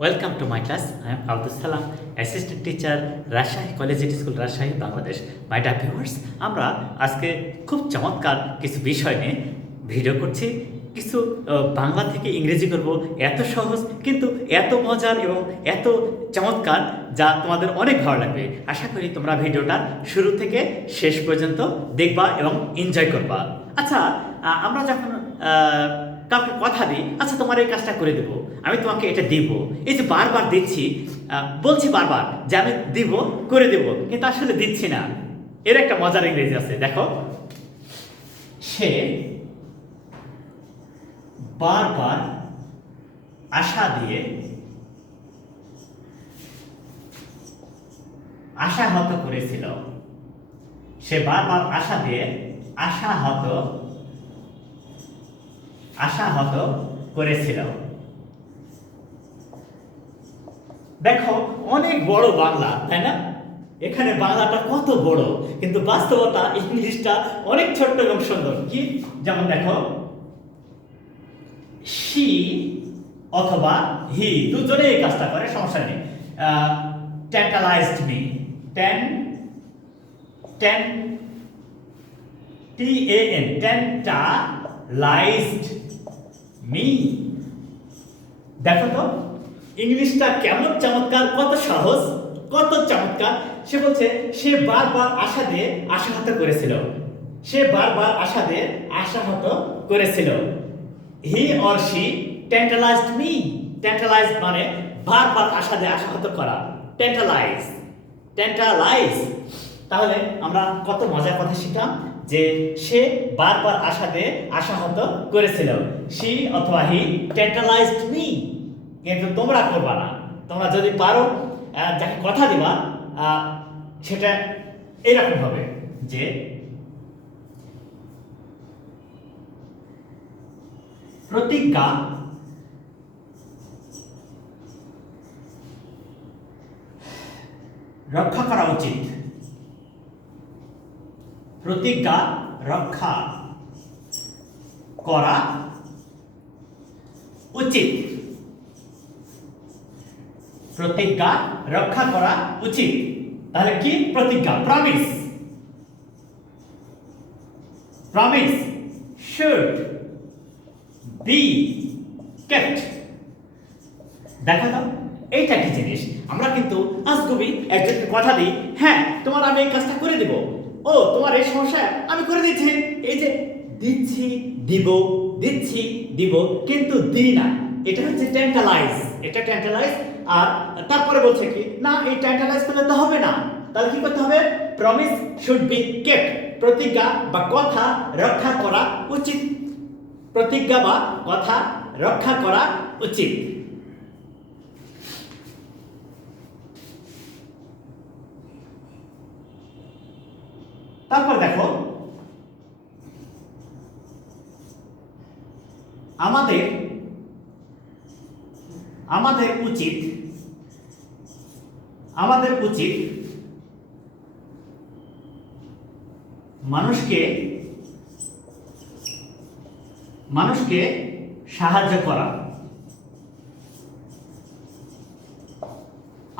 Welcome to my class. I am Abdus Salam, Assistant Teacher, Rajshahi Collegiate School, Rajshahi, Bangladesh. My dear viewers, আমরা আজকে খুব চমৎকার কিছু বিষয় নিয়ে ভিডিও করছি। কিছু বাংলা থেকে ইংরেজি করব, এত সহজ কিন্তু এত মজার এবং এত চমৎকার যা তোমাদের অনেক ভালো লাগবে। আশা করি তোমরা ভিডিওটা শুরু থেকে শেষ পর্যন্ত দেখবা এবং এনজয় করবা। আচ্ছা, আমরা যখন কাউকে কথা দিই, আচ্ছা তোমার এই কাজটা করে দেবো, আমি তোমাকে এটা দিব, এই যে বারবার দিচ্ছি, বলছি বারবার যে আমি দিব, করে দেব, কিন্তু আসলে দিচ্ছি না। এর একটা মজার ইংরেজি আছে, দেখো। সে বারবার আশা দিয়ে আশাহত করেছিল। সে বারবার আশা দিয়ে আশাহত করেছিল। দেখো, অনেক বড় বাংলা, তাই না? এখানে বাংলাটা কত বড়, কিন্তু বাস্তবতা ইংলিশটা অনেক ছোট্ট এবং সুন্দর। কি? যেমন দেখো, শি অথবা হি দুজনে এই কাজটা করে, সমস্যা নেই। ট্যান্টালাইজড মি, TAN, ট্যান্টালাইজড মি। দেখো তো ইংলিশটা কেমন চমৎকার, কত সহজ, কত চমৎকার। সে বলছে সে বারবার আশা দিয়ে আশাহত করেছিল। সে বারবার আশা দিয়ে আশাহত করেছিল। He or she tantalized me. Tantalized মানে বারবার আশা দিয়ে আশাহত করা। ট্যান্টালাইজ। তাহলে আমরা কত মজার কথা শিখলাম যে সে বারবার আশা দিয়ে আশাহত করেছিল। শি অথবা হি ট্যান্টালাইজড মি। কিন্তু তোমরা করবা না। তোমরা যদি পারো, যাকে কথা দিবা, সেটা এরকম হবে যে প্রতিজ্ঞা রক্ষা করা উচিত। প্রতিজ্ঞা রক্ষা করা উচিত। প্রতিজ্ঞা রক্ষা করা উচিত। তাহলে কি? প্রতিজ্ঞা, প্রমিস শুড বি কেপ্ট। দেখো তো এইটা কি জিনিস। আমরা কিন্তু আজগুবি একজনকে কথা দিই, হ্যাঁ তোমার আমি এই কাজটা করে দেব, ও তোমার এই সমস্যা আমি করে দিচ্ছি। এই যে দিচ্ছি, দিব কিন্তু দিই না, এটা হচ্ছে ট্যান্টালাইজ। এটা ট্যান্টালাইজ। আর তারপরে বলছে কি না, এই ট্যান্টালাইজ করলে তো হবে না। তাহলে কি করতে হবে? Promise should be kept. প্রতিজ্ঞা বা কথা রক্ষা করা উচিত। প্রতিজ্ঞা বা কথা রক্ষা করা উচিত। তারপর দেখো, আমাদের উচিত মানুষকে সাহায্য করা।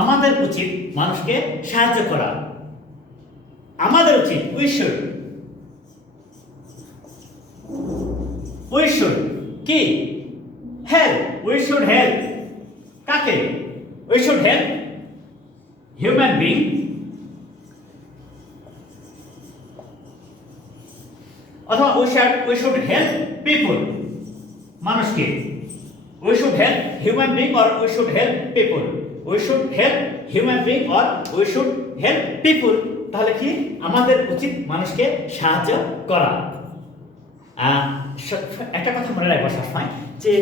আমাদের উচিত মানুষকে সাহায্য করা। আমাদের উচিত, উই শুড কি? হেল্প। উই শুড হেল্প কাকে? We should help human being, অথবা উই শুড হেল্প পিপল, মানুষকে। We should help human being or we should help people. We should help human being or we should help people. তাহলে কি? আমাদের উচিত মানুষকে সাহায্য করা। একটা কথা মনে রাখবা সবসময় যে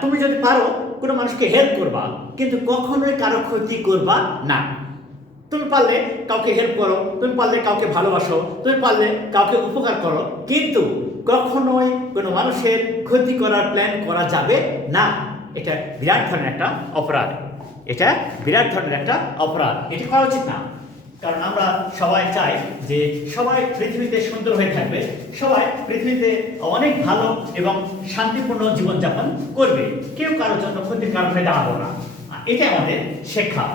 তুমি যদি পারো কোনো মানুষকে হেল্প করবা, কিন্তু কখনোই কারো ক্ষতি করবা না। তুমি পারলে কাউকে হেল্প করো, তুমি পারলে কাউকে ভালোবাসো, তুমি পারলে কাউকে উপকার করো, কিন্তু কখনোই কোনো মানুষের ক্ষতি করার প্ল্যান করা যাবে না। এটা বিরাট ধরনের একটা অপরাধ। এটা করা উচিত না। কারণ আমরা সবাই চাই যে সবাই পৃথিবীতে সুন্দর হয়ে থাকবে, সবাই পৃথিবীতে অনেক ভালো এবং শান্তিপূর্ণ জীবনযাপন করবে, কেউ কারোর জন্য ক্ষতির কারণ হয়ে দাঁড়াবো না। এটা আমাদের শেখা।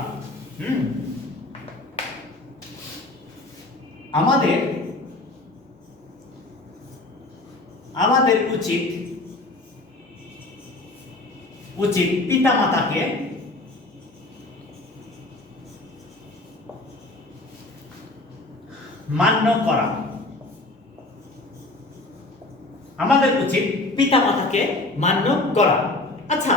আমাদের আমাদের উচিত পিতামাতাকে মান্য করা। আমাদের উচিত পিতামাতাকে মান্য করা। আচ্ছা,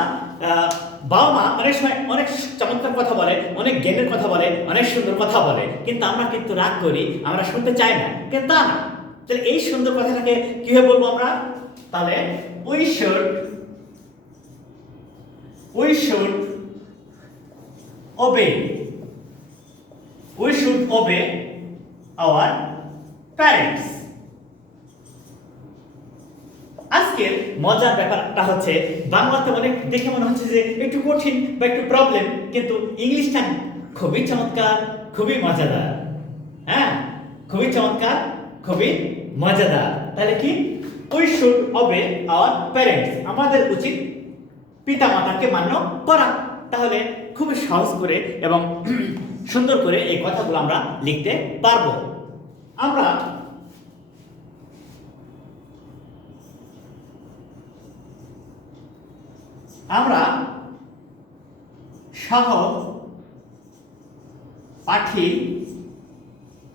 বাবা মা অনেক সময় অনেক চমৎকার কথা বলে, অনেক জ্ঞানের কথা বলে, অনেক সুন্দর কথা বলে, কিন্তু আমরা কিন্তু রাগ করি, আমরা শুনতে চাই না, কিন্তু তা না। তাহলে এই সুন্দর কথাটাকে কিভাবে বলবো আমরা? তাহলে we should obey our parents. আজকের মজার ব্যাপারটা হচ্ছে, বাংলাতে অনেক দেখে মনে হচ্ছে যে একটু কঠিন বা একটু প্রবলেম, কিন্তু ইংলিশটা খুবই চমৎকার, খুবই মজাদার। হ্যাঁ, খুবই চমৎকার, খুবই মজাদার। তাহলে কি? We should ওবে our parents. আমাদের উচিত পিতামাতাকে মান্য করা। তাহলে খুবই সহজ করে এবং সুন্দর করে এই কথাগুলো আমরা লিখতে পারবো। আমরা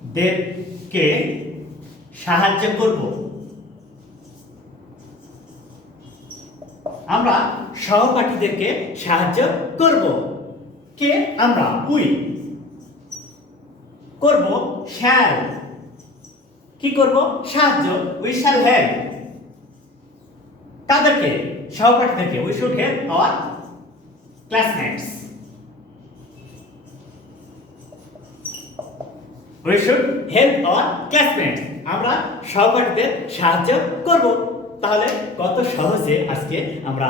সহপাঠীদেরকে সাহায্য করব। আমরা সহপাঠীদেরকে সাহায্য করব। কে? আমরা। উই করব, শ্যাল। কি করব? সাহায্য। We shall help. তাদেরকে, সহপাঠীদেরকে। We should help our classmates. We should help our classmates. আমরা সহপাঠীদের সাহায্য করব। তাহলে কত সহজে আজকে আমরা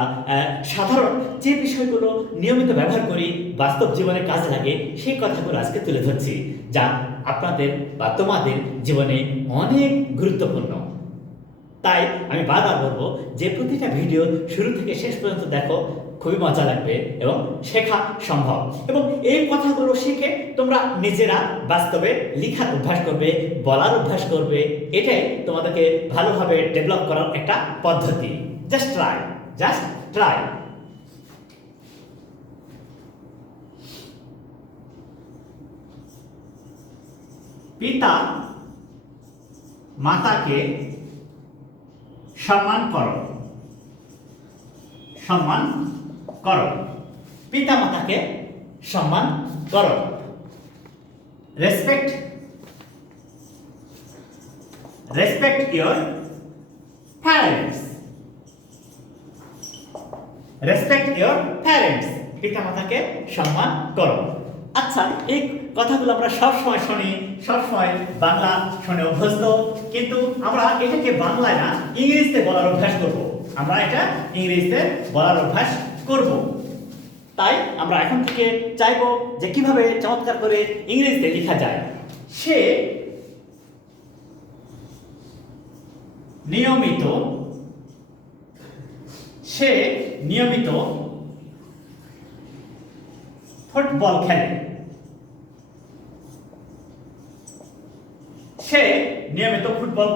সাধারণ যে বিষয়গুলো নিয়মিত ব্যবহার করি, বাস্তব জীবনে কাজে লাগে, সেই কথাগুলো আজকে তুলে ধরছি, যা আপনাদের বা তোমাদের জীবনে অনেক গুরুত্বপূর্ণ। তাই আমি বারবার বলবো যে প্রতিটা ভিডিও শুরু থেকে শেষ পর্যন্ত দেখো, খুবই মজা লাগবে এবং শেখা সম্ভব। এবং এই কথাগুলো শিখে তোমরা নিজেরা বাস্তবে লেখার অভ্যাস করবে, বলার অভ্যাস করবে। এটাই তোমাদেরকে ভালোভাবে ডেভেলপ করার একটা পদ্ধতি। Just try. পিতা মাতাকে সম্মান করো। পিতা মাতাকে সম্মান করো। Respect your parents. পিতা মাতাকে সম্মান করো। আচ্ছা, এই কথাগুলো আমরা সবসময় শুনি, সবসময় বাংলা শুনে অভ্যস্ত, কিন্তু আমরা এটাকে বাংলায় না, ইংরেজিতে বলার অভ্যাস করব। তাই আমরা এখন থেকে চাইবো যে কিভাবে চমৎকার করে ইংরেজিতে লেখা যায়। সে নিয়মিত ফুটবল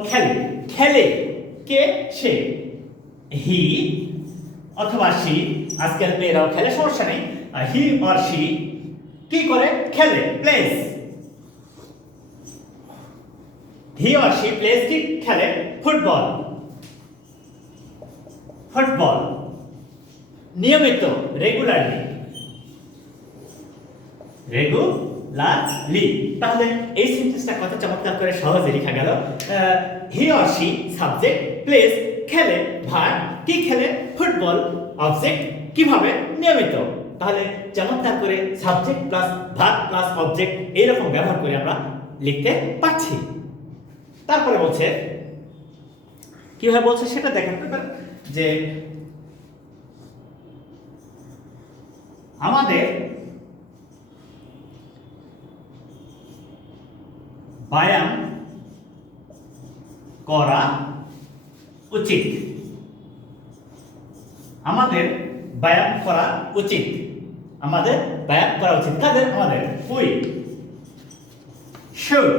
খেলে। খেলে। কে? সে। হি অথবা সি, আজকাল মেয়েরাও খেলে, সমস্যা নেই। হি অর সি কি করে? খেলে। Plays. He or she plays কি? খেলে। ফুটবল। নিয়মিত, রেগুলারলি। তাহলে এই সেন্টেন্সটা কত চমৎকার করে সহজে লেখা গেল। He or she subject, plays খেলে, ভার্ব কি খেলে? ফুটবল, অবজেক্ট কিভাবে? নিয়মিত। তাহলে চমৎকার করে subject plus verb plus object এইরকম ব্যবহার করে আমরা লিখতে পারছি। তারপরে বলছে, কিভাবে বলছে সেটা দেখেন যে আমাদের ব্যায়াম করা উচিত। আমাদের ব্যায়াম করা উচিত। কাদের? আমাদের। We should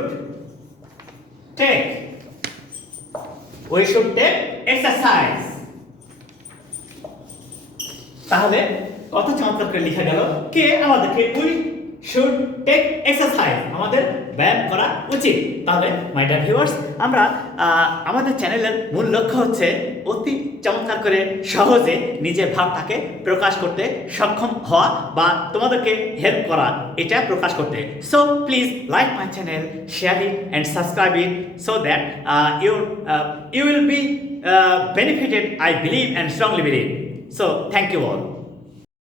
take exercise. তাহলে কত চমৎকার করে লেখা গেল, কে আমাদেরকে উই শুড টেক এক্সারসাইজ, আমাদের ব্যায়াম করা উচিত। তাহলে মাই ডিয়ার ভিউয়ার্স, আমরা আমাদের চ্যানেলের মূল লক্ষ্য হচ্ছে অতি চমৎকার করে সহজে নিজের ভাবটাকে প্রকাশ করতে সক্ষম হওয়া বা তোমাদেরকে হেল্প করা, এটা প্রকাশ করতে। So please like my channel, share it and subscribe it so that you will be benefited, I believe and strongly believe. So thank you all.